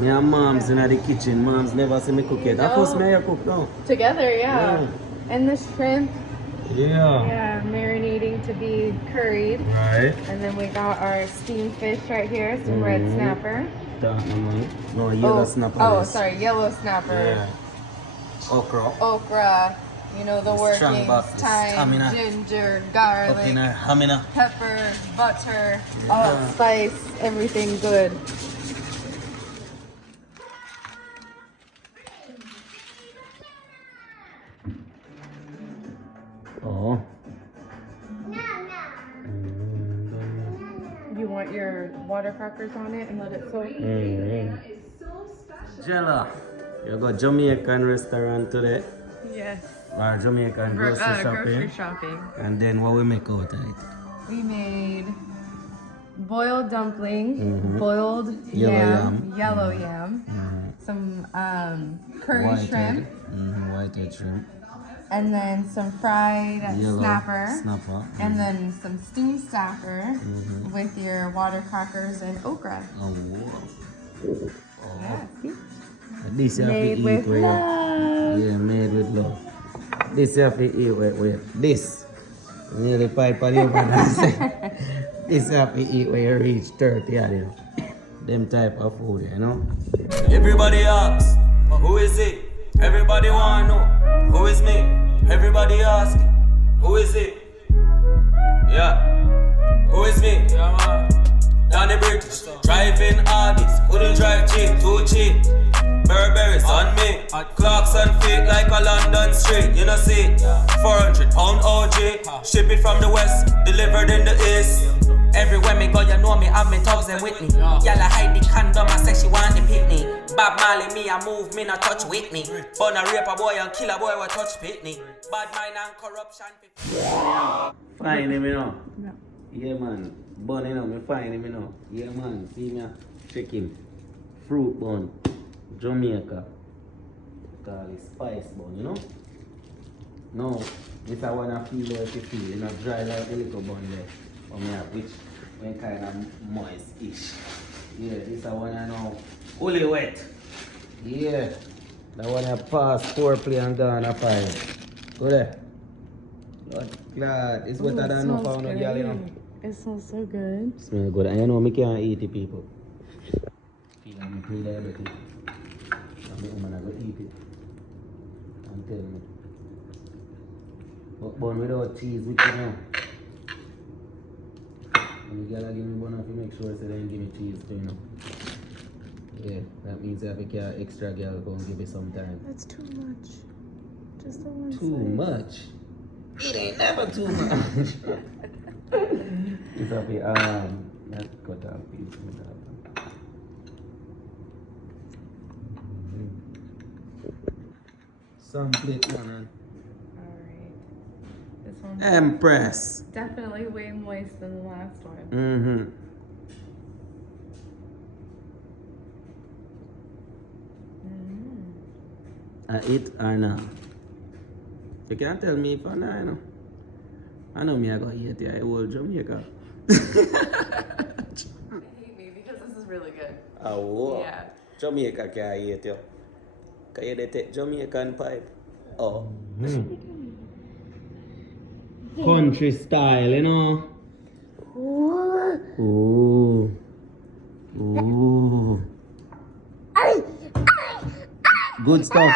Me and mom's in the kitchen. Mom's never see me cook yet. Of course, me I cook now. Together, yeah. And the shrimp. Yeah. Yeah, marinating to be curried. Right. And then we got our steamed fish right here, some red snapper. No, yellow snapper. Oh, sorry, yellow snapper. Yeah. Okra. Okra. You know the workings, thyme, stamina. ginger, garlic, pepper, butter, allspice, everything good. Oh. You want your water crackers on it and let it soak? Jella, you got Jamaican restaurant today? Yes. Or Jamaican grocery shopping. And then what we make out of it? We made boiled dumpling, boiled yellow yam, some curry shrimp, white shrimp, and then some fried snapper, and then some steamed snapper with your water crackers and okra. Oh, wow. Yeah. This you have to eat with love. Yeah, made with love. This you have to eat with this. Nearly 5 of the This you have to eat when you reach 30, you know. Them type of food, you know. Everybody asks, who is it? Everybody wanna know, who is me? Everybody ask, who is it? Yeah, who is me? Yeah, man. Danny British, driving artist, couldn't drive cheap, too cheap. Burberry's on me, clocks on feet like a London street, you know see. 400 pound OG, ship it from the west, delivered in the east. Everywhere me go, you know me have me thousand with me. Y'all hide the condom, I say she want the picnic. Bob Marley, me I move, me not touch Whitney. Burn a rape a boy and kill a boy, we touch Pitney. Bad mind and corruption. Find him, you know. No. Yeah, man. Bun, you know, me find him, you know. Yeah, man. See me, check him. Fruit bun. Jamaica. Call it spice bun, you know. No, if I wanna feel like you feel, you know, dry like a little bun there. Or me have which when kind of moist-ish. Yeah, this I wanna know. Fully wet. Yeah. That one I pass foreplay and gone a 5. Go there. Lord God, it's better than no pound of girl, you know. It smells so good. It smells good. And you know me can't eat it, people. Feel like me feel everything. And the woman I go eat it. And tell me. But bun without cheese, which you know. And the girl give me bun to make sure so they give me cheese too, you know. Yeah, that means if I get an extra girl go and give me some time. That's too much. Just the one Too side. much? It ain't never too much. If I be not cut off piece with that. Some plate one. Alright. This one's Empress. definitely way moist than the last one. Mm-hmm. I eat or not? You can't tell me if I know, you know. I know me I got eat the whole Jamaica. I hate me because this is really good. Oh, Yeah. Jamaica can eat you. Can you take Jamaican pipe? Oh. Country style, you know. Ooh. Ooh. Good stuff.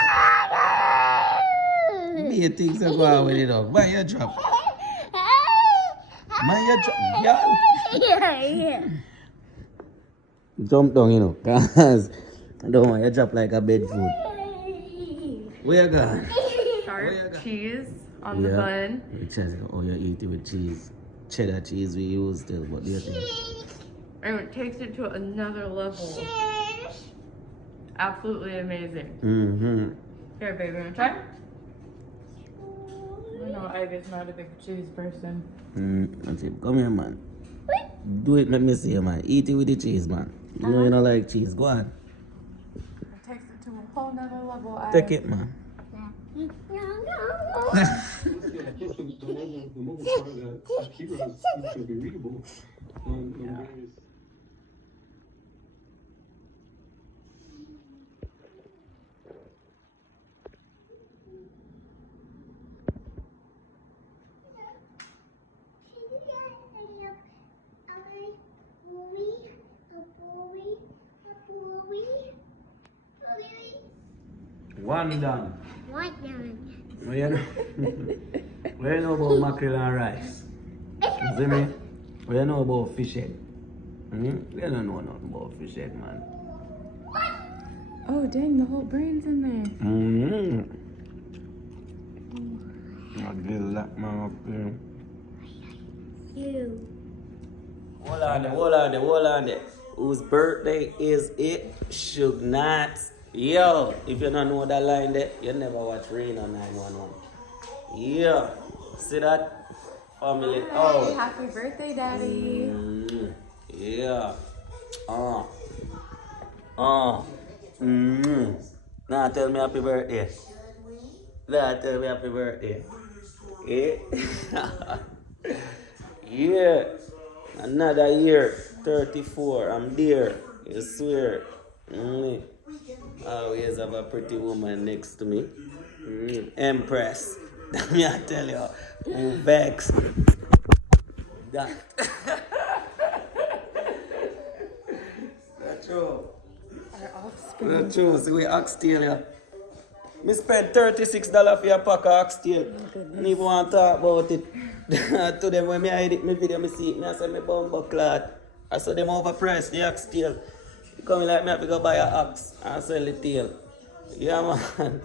Me things are going with it up. Why you drop? Girl. Jump down, you know, cause I don't want you drop like a bed food. Where you going? Sharp cheese on the bun. Oh, you eat it with cheese. Cheddar cheese we use still, but you think? And it takes it to another level. Absolutely amazing. Mm-hmm. Here, baby, wanna try? I know Ivy's not a big cheese person. That's it. Come here, man. Do it, let me see, man. Eat it with the cheese, man. You know you don't like cheese. Go on. It takes it to a whole nother level. Take it, man. One done. What done? What you know? What you know about mackerel and rice? You see me? What you know about fish head? You don't know nothing about fish head, man. Oh, dang, the whole brain's in there. I'll get that man up here. You. Hold on there. Whose birthday is it? Suge Knight. Yo, if you don't know that line there, you never watch Rain on 911. Yeah. See that? Family. Oh. Happy birthday, Daddy. Yeah. Now tell me happy birthday. Now tell me happy birthday. Yeah. Yeah. Another year. 34. I'm there. You swear. I always have a pretty woman next to me. Empress. Me I tell you. Who vex. That. That's true. That's true. See, we oxtail, yeah. Me spent $36 for your pack of oxtail. And if you want to talk about it, to them when me edit my video, me see it, I say me bumper clot. I saw them overpriced the oxtail. You come like me have to go buy an ox and sell the tail. Yeah, man.